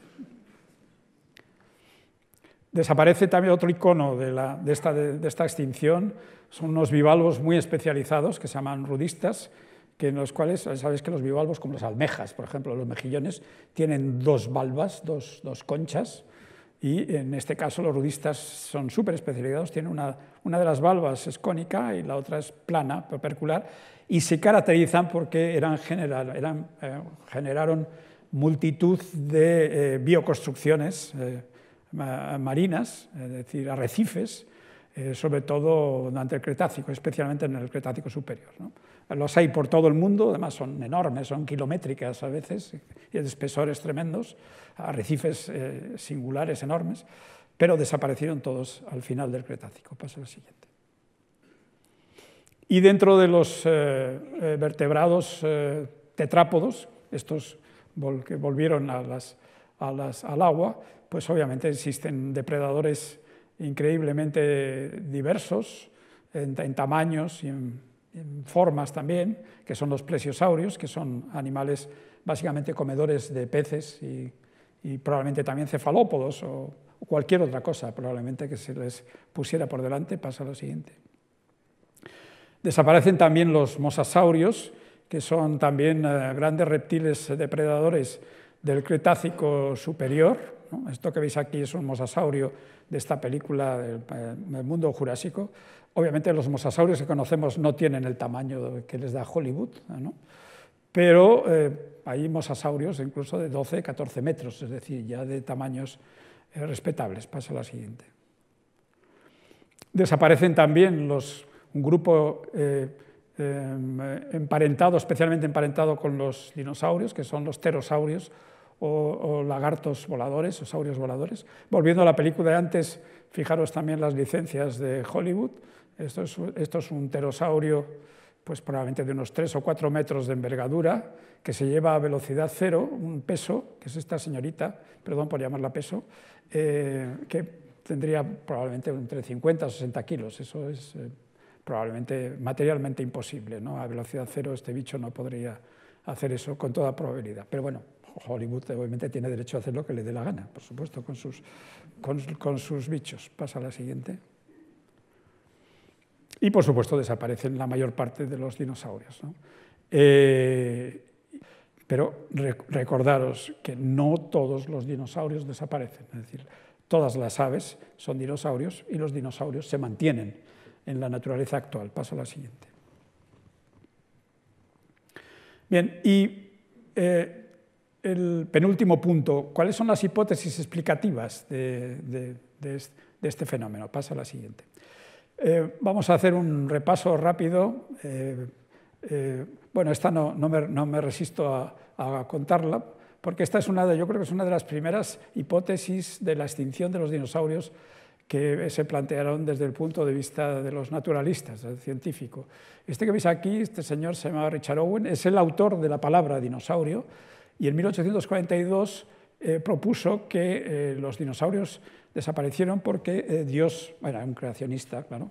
Desaparece también otro icono de esta extinción. Son unos bivalvos muy especializados que se llaman rudistas, en los cuales, sabéis que los bivalvos, como las almejas, por ejemplo, los mejillones, tienen 2 valvas, dos conchas, y en este caso los rudistas son súper especializados, tienen una de las valvas es cónica y la otra es plana, opercular, y se caracterizan porque generaron multitud de bioconstrucciones marinas, es decir, arrecifes, sobre todo durante el Cretácico, especialmente en el Cretácico superior, ¿no? Los hay por todo el mundo, además son enormes, son kilométricas a veces, y de espesores tremendos, arrecifes singulares enormes, pero desaparecieron todos al final del Cretácico. Paso a la siguiente. Y dentro de los vertebrados tetrápodos, estos que volvieron al agua, pues obviamente existen depredadores increíblemente diversos en tamaños y en formas también, que son los plesiosaurios, que son animales básicamente comedores de peces y probablemente también cefalópodos o cualquier otra cosa, probablemente que se les pusiera por delante. Pasa a lo siguiente. Desaparecen también los mosasaurios, que son también grandes reptiles depredadores del Cretácico superior, ¿no? Esto que veis aquí es un mosasaurio de esta película del mundo jurásico. Obviamente los mosasaurios que conocemos no tienen el tamaño que les da Hollywood, ¿no? Pero hay mosasaurios incluso de 12, 14 metros, es decir, ya de tamaños respetables. Pasa a la siguiente. Desaparecen también un grupo emparentado, especialmente emparentado con los dinosaurios, que son los pterosaurios o lagartos voladores o saurios voladores. Volviendo a la película de antes, fijaros también las licencias de Hollywood. Esto es un pterosaurio, pues probablemente de unos 3 o 4 metros de envergadura, que se lleva a velocidad cero, un peso, que es esta señorita, perdón por llamarla peso, que tendría probablemente entre 50 o 60 kilos. Eso es probablemente materialmente imposible, ¿no? A velocidad cero este bicho no podría hacer eso con toda probabilidad. Pero bueno, Hollywood obviamente tiene derecho a hacer lo que le dé la gana, por supuesto, con sus bichos. Pasa a la siguiente. Y por supuesto desaparecen la mayor parte de los dinosaurios, ¿no? Pero recordaros que no todos los dinosaurios desaparecen, es decir, todas las aves son dinosaurios y los dinosaurios se mantienen en la naturaleza actual. Paso a la siguiente. Bien, y el penúltimo punto, ¿cuáles son las hipótesis explicativas de este fenómeno? Pasa a la siguiente. Vamos a hacer un repaso rápido. Bueno, esta no me resisto a contarla, porque esta es yo creo que es una de las primeras hipótesis de la extinción de los dinosaurios que se plantearon desde el punto de vista de los naturalistas, del científico. Este que veis aquí, este señor se llama Richard Owen, es el autor de la palabra dinosaurio, y en 1842 propuso que los dinosaurios desaparecieron porque Dios, era un creacionista, claro,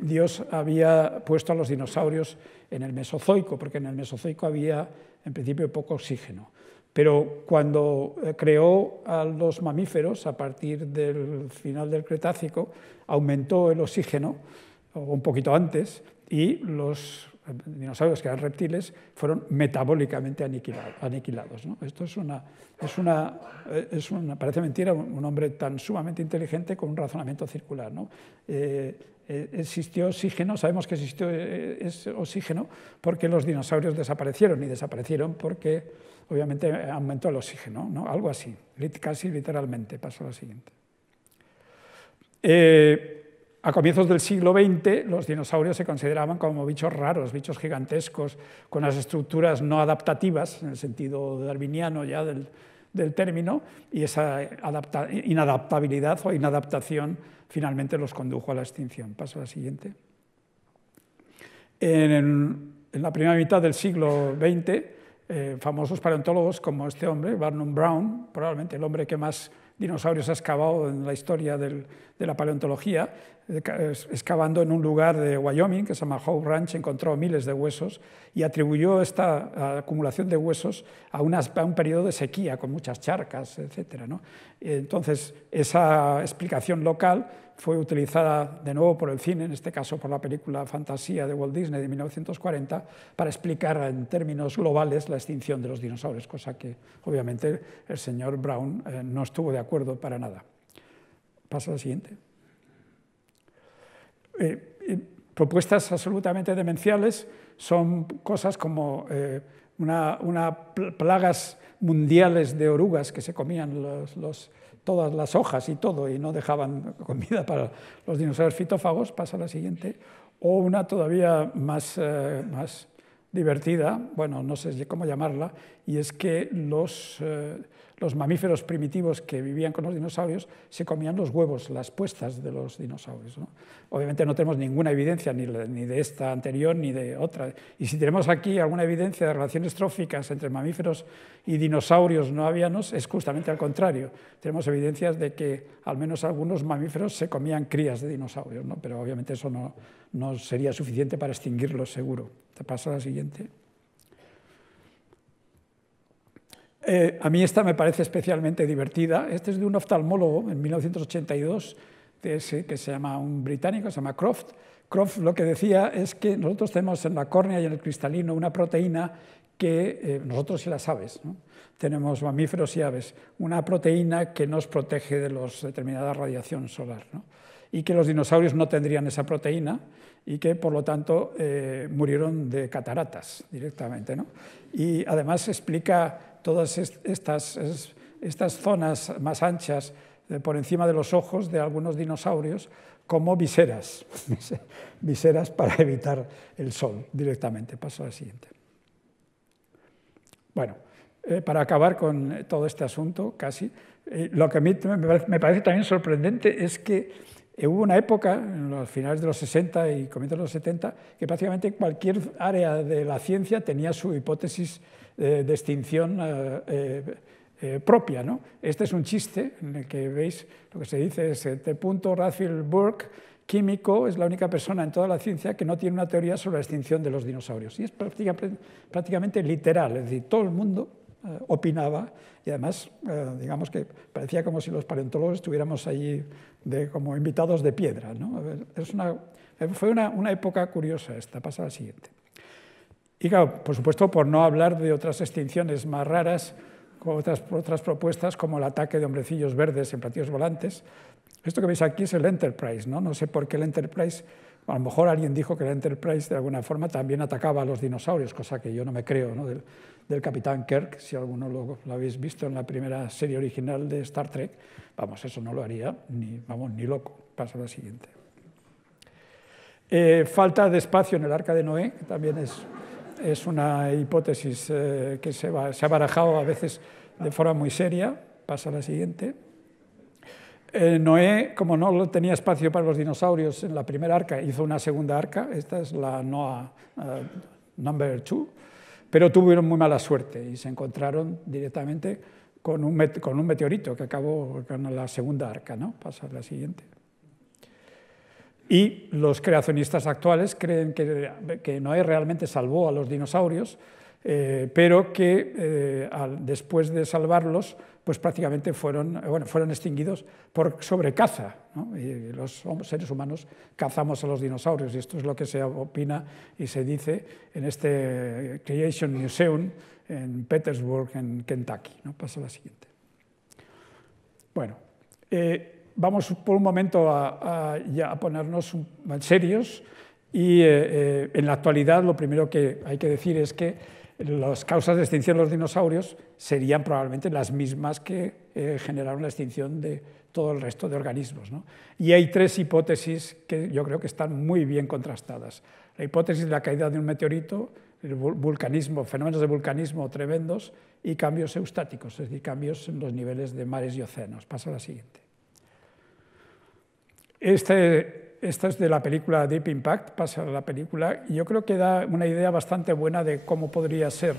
Dios había puesto a los dinosaurios en el Mesozoico, porque en el Mesozoico había, en principio, poco oxígeno. Pero cuando creó a los mamíferos, a partir del final del Cretácico, aumentó el oxígeno, o un poquito antes, y los dinosaurios, que eran reptiles, fueron metabólicamente aniquilados, ¿no? Esto parece mentira, un hombre tan sumamente inteligente con un razonamiento circular, ¿no? Existió oxígeno, sabemos que existió oxígeno porque los dinosaurios desaparecieron, y desaparecieron porque obviamente aumentó el oxígeno, ¿no? Algo así, casi literalmente. Paso a la siguiente. A comienzos del siglo XX, los dinosaurios se consideraban como bichos raros, bichos gigantescos, con las estructuras no adaptativas, en el sentido darwiniano ya del término, y esa inadaptabilidad o inadaptación finalmente los condujo a la extinción. Paso a la siguiente. En la primera mitad del siglo XX, famosos paleontólogos como este hombre, Barnum Brown, probablemente el hombre que más dinosaurios ha excavado en la historia de la paleontología, excavando en un lugar de Wyoming que se llama Howe Ranch, encontró miles de huesos y atribuyó esta acumulación de huesos a un periodo de sequía con muchas charcas, etc., ¿no? Entonces, esa explicación local fue utilizada de nuevo por el cine, en este caso por la película Fantasía de Walt Disney de 1940, para explicar en términos globales la extinción de los dinosaurios, cosa que obviamente el señor Brown no estuvo de acuerdo para nada. Paso a la siguiente. Propuestas absolutamente demenciales son cosas como plagas mundiales de orugas que se comían todas las hojas y todo, y no dejaban comida para los dinosaurios fitófagos. Pasa a la siguiente. O una todavía más divertida, bueno, no sé cómo llamarla, y es que los mamíferos primitivos que vivían con los dinosaurios se comían los huevos, las puestas de los dinosaurios, ¿no? Obviamente no tenemos ninguna evidencia ni de esta anterior ni de otra. Y si tenemos aquí alguna evidencia de relaciones tróficas entre mamíferos y dinosaurios no avianos, es justamente al contrario. Tenemos evidencias de que al menos algunos mamíferos se comían crías de dinosaurios, ¿no? Pero obviamente eso no sería suficiente para extinguirlos, seguro. Te paso a la siguiente. A mí esta me parece especialmente divertida. Este es de un oftalmólogo en 1982, que se llama un británico, se llama Croft. Croft lo que decía es que nosotros tenemos en la córnea y en el cristalino una proteína que nosotros y las aves, ¿no? Tenemos mamíferos y aves, una proteína que nos protege de determinada radiación solar, ¿no? Y que los dinosaurios no tendrían esa proteína y que, por lo tanto, murieron de cataratas directamente, ¿no? Y además explica todas estas zonas más anchas por encima de los ojos de algunos dinosaurios como viseras, viseras para evitar el sol directamente. Paso al siguiente. Bueno, para acabar con todo este asunto, casi, lo que a mí me parece también sorprendente es que hubo una época, en los finales de los 60 y comienzos de los 70, que prácticamente cualquier área de la ciencia tenía su hipótesis de extinción propia, ¿no? Este es un chiste en el que veis lo que se dice es T. Radfield Burke, químico, es la única persona en toda la ciencia que no tiene una teoría sobre la extinción de los dinosaurios. Y es prácticamente literal, es decir, todo el mundo opinaba y además, digamos que parecía como si los paleontólogos estuviéramos allí como invitados de piedra, ¿no? Fue una época curiosa esta. Pasa a la siguiente. Y claro, por supuesto, por no hablar de otras extinciones más raras, otras propuestas como el ataque de hombrecillos verdes en platillos volantes. Esto que veis aquí es el Enterprise, ¿no? No sé por qué el Enterprise, a lo mejor alguien dijo que el Enterprise de alguna forma también atacaba a los dinosaurios, cosa que yo no me creo, ¿no? Del Capitán Kirk, si alguno lo habéis visto en la primera serie original de Star Trek, vamos, eso no lo haría ni loco. Paso a la siguiente. Falta de espacio en el Arca de Noé, que también es una hipótesis que se ha barajado a veces de forma muy seria. Pasa a la siguiente. Noé, como no tenía espacio para los dinosaurios en la primera arca, hizo una segunda arca. Esta es la Noah Number 2, pero tuvieron muy mala suerte y se encontraron directamente con un meteorito que acabó con la segunda arca, ¿no? Pasa a la siguiente. Y los creacionistas actuales creen que Noé realmente salvó a los dinosaurios, pero que después de salvarlos, pues prácticamente fueron extinguidos por sobrecaza, ¿no? Y los seres humanos cazamos a los dinosaurios, y esto es lo que se opina y se dice en este Creation Museum en Petersburg, en Kentucky, ¿no? Pasa a la siguiente. Bueno, vamos por un momento ya a ponernos serios y en la actualidad lo primero que hay que decir es que las causas de extinción de los dinosaurios serían probablemente las mismas que generaron la extinción de todo el resto de organismos, ¿no? Y hay tres hipótesis que yo creo que están muy bien contrastadas. La hipótesis de la caída de un meteorito, el vulcanismo, fenómenos de vulcanismo tremendos y cambios eustáticos, es decir, cambios en los niveles de mares y océanos. Paso a la siguiente. Esta es de la película Deep Impact, pasa a la película, y yo creo que da una idea bastante buena de cómo podría ser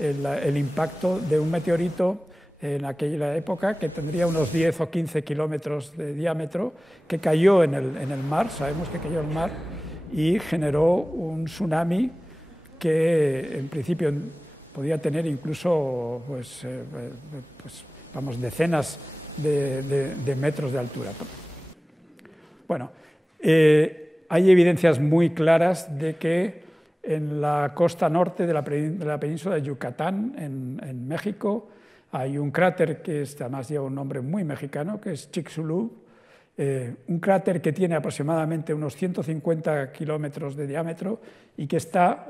el impacto de un meteorito en aquella época, que tendría unos 10 o 15 kilómetros de diámetro, que cayó en el mar, sabemos que cayó en el mar, y generó un tsunami que en principio podía tener incluso decenas de metros de altura. Bueno, hay evidencias muy claras de que en la costa norte de la península de Yucatán, en México, hay un cráter que además lleva un nombre muy mexicano, que es Chicxulub, un cráter que tiene aproximadamente unos 150 kilómetros de diámetro y que está,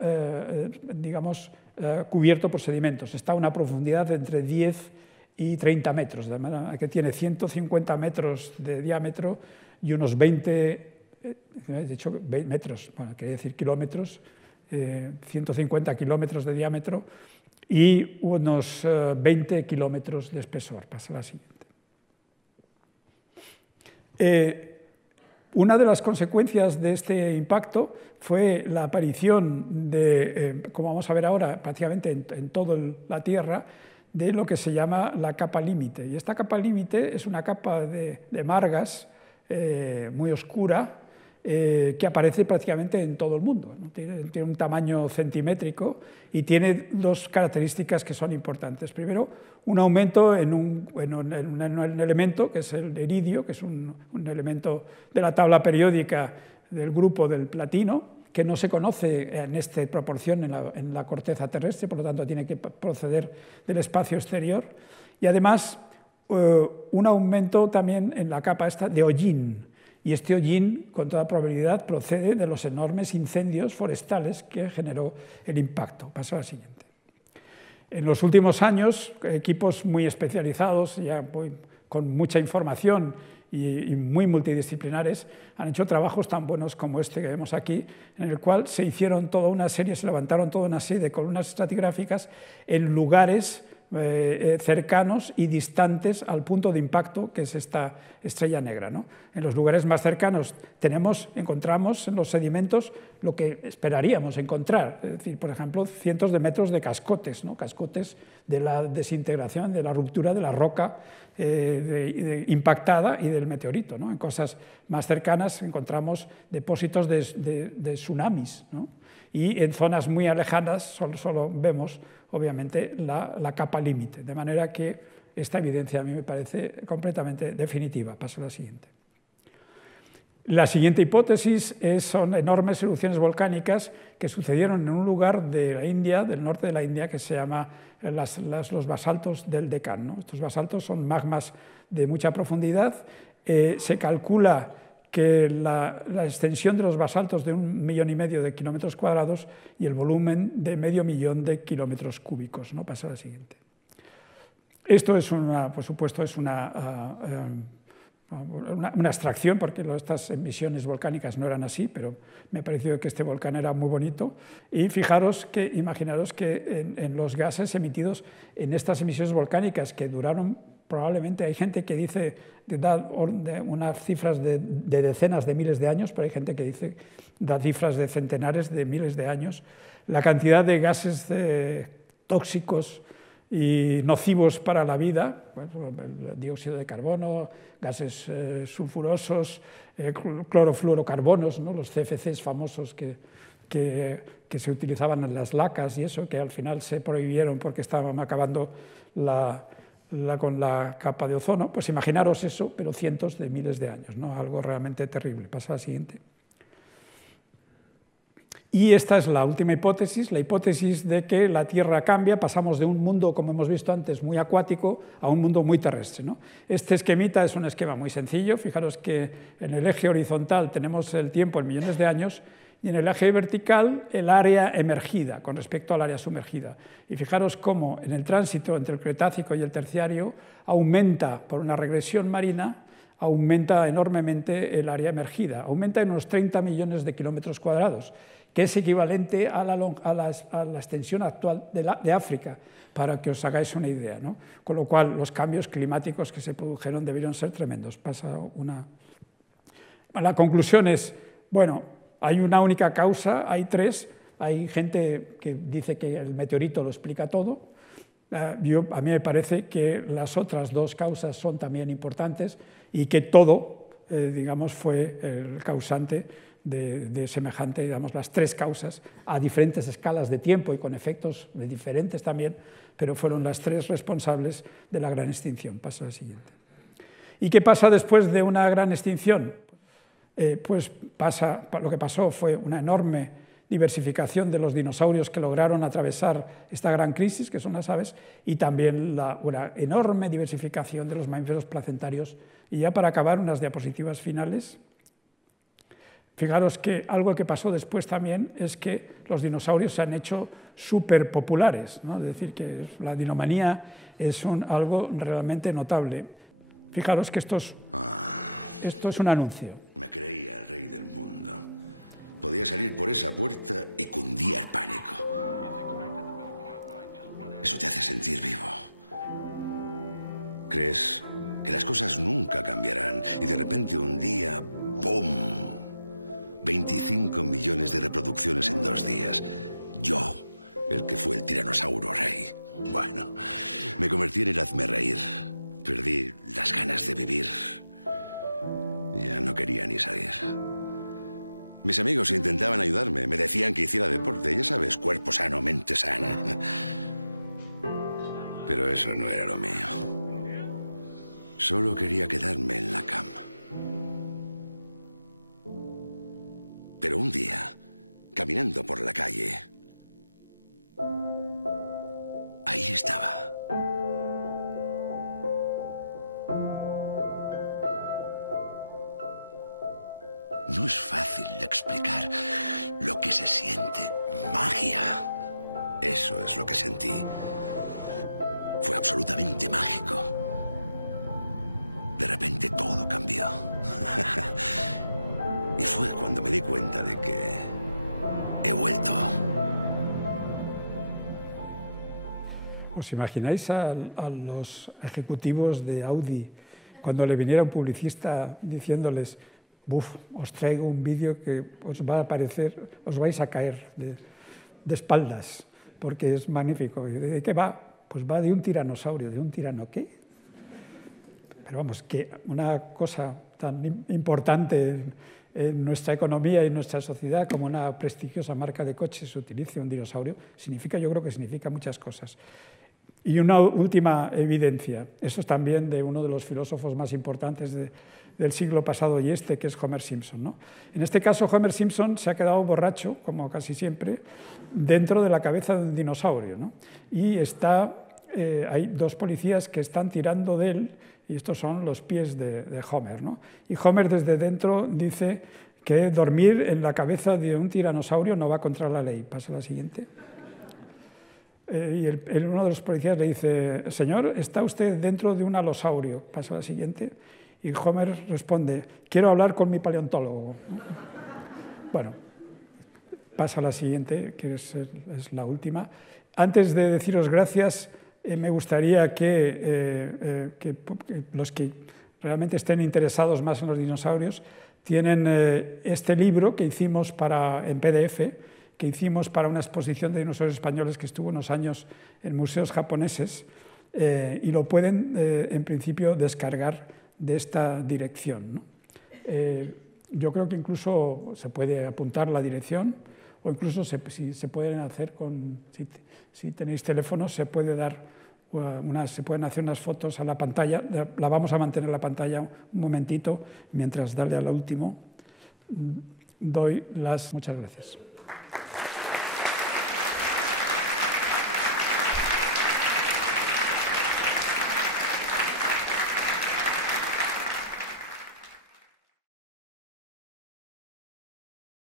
cubierto por sedimentos. Está a una profundidad de entre 10 y 30 metros, de manera que tiene 150 metros de diámetro y unos 20 metros, bueno, quería decir kilómetros, 150 kilómetros de diámetro y unos 20 kilómetros de espesor. Pasa a la siguiente. Una de las consecuencias de este impacto fue la aparición de, como vamos a ver ahora, prácticamente en toda la Tierra, de lo que se llama la capa límite. Y esta capa límite es una capa de margas muy oscura, que aparece prácticamente en todo el mundo, ¿no? Tiene un tamaño centimétrico y tiene dos características que son importantes. Primero, un aumento en un elemento, que es el iridio, que es un elemento de la tabla periódica del grupo del platino, que no se conoce en esta proporción en la corteza terrestre, por lo tanto tiene que proceder del espacio exterior. Y además, un aumento también en la capa esta de hollín. Y este hollín, con toda probabilidad, procede de los enormes incendios forestales que generó el impacto. Paso a la siguiente. En los últimos años, equipos muy especializados, ya con mucha información y muy multidisciplinares, han hecho trabajos tan buenos como este que vemos aquí, en el cual se levantaron toda una serie de columnas estratigráficas en lugares cercanos y distantes al punto de impacto que es esta estrella negra, ¿no? En los lugares más cercanos encontramos en los sedimentos lo que esperaríamos encontrar, es decir, por ejemplo, cientos de metros de cascotes, ¿no? Cascotes de la desintegración, de la ruptura de la roca impactada y del meteorito, ¿no? En cosas más cercanas encontramos depósitos de tsunamis, ¿no? Y en zonas muy alejadas solo vemos, obviamente, la capa límite, de manera que esta evidencia a mí me parece completamente definitiva. Paso a la siguiente. La siguiente hipótesis son enormes erupciones volcánicas que sucedieron en un lugar de la India, del norte de la India, que se llama los basaltos del Deccan, ¿no? Estos basaltos son magmas de mucha profundidad. Se calcula que la extensión de los basaltos de 1,5 millones de kilómetros cuadrados y el volumen de 500.000 de kilómetros cúbicos, ¿no? Pasa a la siguiente. Esto es por supuesto, es una abstracción, porque estas emisiones volcánicas no eran así, pero me ha parecido que este volcán era muy bonito. Y imaginaros que en los gases emitidos en estas emisiones volcánicas que duraron, probablemente hay gente que dice, da unas cifras de decenas de miles de años, pero hay gente que da cifras de centenares de miles de años. La cantidad de gases tóxicos y nocivos para la vida, el dióxido de carbono, gases sulfurosos, clorofluorocarbonos, ¿no? Los CFCs famosos que se utilizaban en las lacas y eso, que al final se prohibieron porque estaban acabando con la capa de ozono. Pues imaginaros eso, pero cientos de miles de años, ¿no? Algo realmente terrible. Pasa a la siguiente. Y esta es la última hipótesis, la hipótesis de que la Tierra cambia, pasamos de un mundo, como hemos visto antes, muy acuático, a un mundo muy terrestre, ¿no? Este esquemita es un esquema muy sencillo. Fijaros que en el eje horizontal tenemos el tiempo en millones de años y en el eje vertical el área emergida con respecto al área sumergida. Y fijaros cómo en el tránsito entre el Cretácico y el Terciario aumenta, por una regresión marina, aumenta enormemente el área emergida, aumenta en unos 30 millones de kilómetros cuadrados, que es equivalente a la extensión actual de África, para que os hagáis una idea, ¿no? Con lo cual, los cambios climáticos que se produjeron debieron ser tremendos. La conclusión es, bueno, hay una única causa, hay tres. Hay gente que dice que el meteorito lo explica todo. A mí me parece que las otras dos causas son también importantes y que todo, digamos, fue el causante de semejante, digamos, las tres causas a diferentes escalas de tiempo y con efectos diferentes también, pero fueron las tres responsables de la gran extinción. Paso a la siguiente. ¿Y qué pasa después de una gran extinción? Lo que pasó fue una enorme diversificación de los dinosaurios que lograron atravesar esta gran crisis, que son las aves, y también una enorme diversificación de los mamíferos placentarios. Y ya para acabar, unas diapositivas finales. Fijaros que algo que pasó después también es que los dinosaurios se han hecho súper populares, ¿no? Es decir, que la dinomanía es algo realmente notable. Fijaros que esto es un anuncio. Me creía el rey del mundo. Podía salir por esa puerta y cundía el pánico. Eso te hace sentir vivo. Crees que las cosas nunca cambiarán y de repente un día, ¡pum!, 25 millones de reproducciones en 2 días. Yo, el que fue el tiranosaurio rey. Bueno, me convertí en el hazmerreír. Perdí las ganas de vivir. Ya no quería ni salir. Mis amigos intentaban ayudarme, me decían que hiciera deporte, ya sabes, cuerpo sano, mente sana. Pero eso no era lo mío. Solo quería quedarme en la cama. Pero un día, caminando por la calle, ahí estaba. No es fácil explicar lo que se siente. Magia. Eso es lo que sentí. Fue absolutamente mágico. De repente todo cambió. Y fue cuando me di cuenta de que he vuelto. ¿Os imagináis a los ejecutivos de Audi cuando le viniera un publicista diciéndoles: "Buf, os traigo un vídeo que os va a parecer, os vais a caer de espaldas, porque es magnífico"? ¿De qué va? Pues va de un tiranosaurio. ¿De un tirano qué? Pero vamos, que una cosa tan importante en nuestra economía y en nuestra sociedad como una prestigiosa marca de coches utilice un dinosaurio, significa, yo creo que significa muchas cosas. Y una última evidencia, eso es también de uno de los filósofos más importantes del siglo pasado y que es Homer Simpson, ¿no? En este caso, Homer Simpson se ha quedado borracho, como casi siempre, dentro de la cabeza de un dinosaurio, ¿no? Y hay dos policías que están tirando de él, y estos son los pies de Homer, ¿no? Y Homer desde dentro dice que dormir en la cabeza de un tiranosaurio no va contra la ley. Pasa la siguiente. Y uno de los policías le dice: "Señor, está usted dentro de un alosaurio". Pasa la siguiente. Y Homer responde: "Quiero hablar con mi paleontólogo". Bueno, pasa la siguiente, que es la última. Antes de deciros gracias, me gustaría que los que realmente estén interesados más en los dinosaurios tienen este libro que hicimos en PDF, que hicimos para una exposición de dinosaurios españoles que estuvo unos años en museos japoneses, y lo pueden, en principio, descargar de esta dirección, ¿no? Yo creo que incluso se puede apuntar la dirección, o incluso si se pueden hacer si tenéis teléfonos, se pueden hacer unas fotos a la pantalla. La vamos a mantener la pantalla un momentito mientras darle a lo último. Doy las muchas gracias.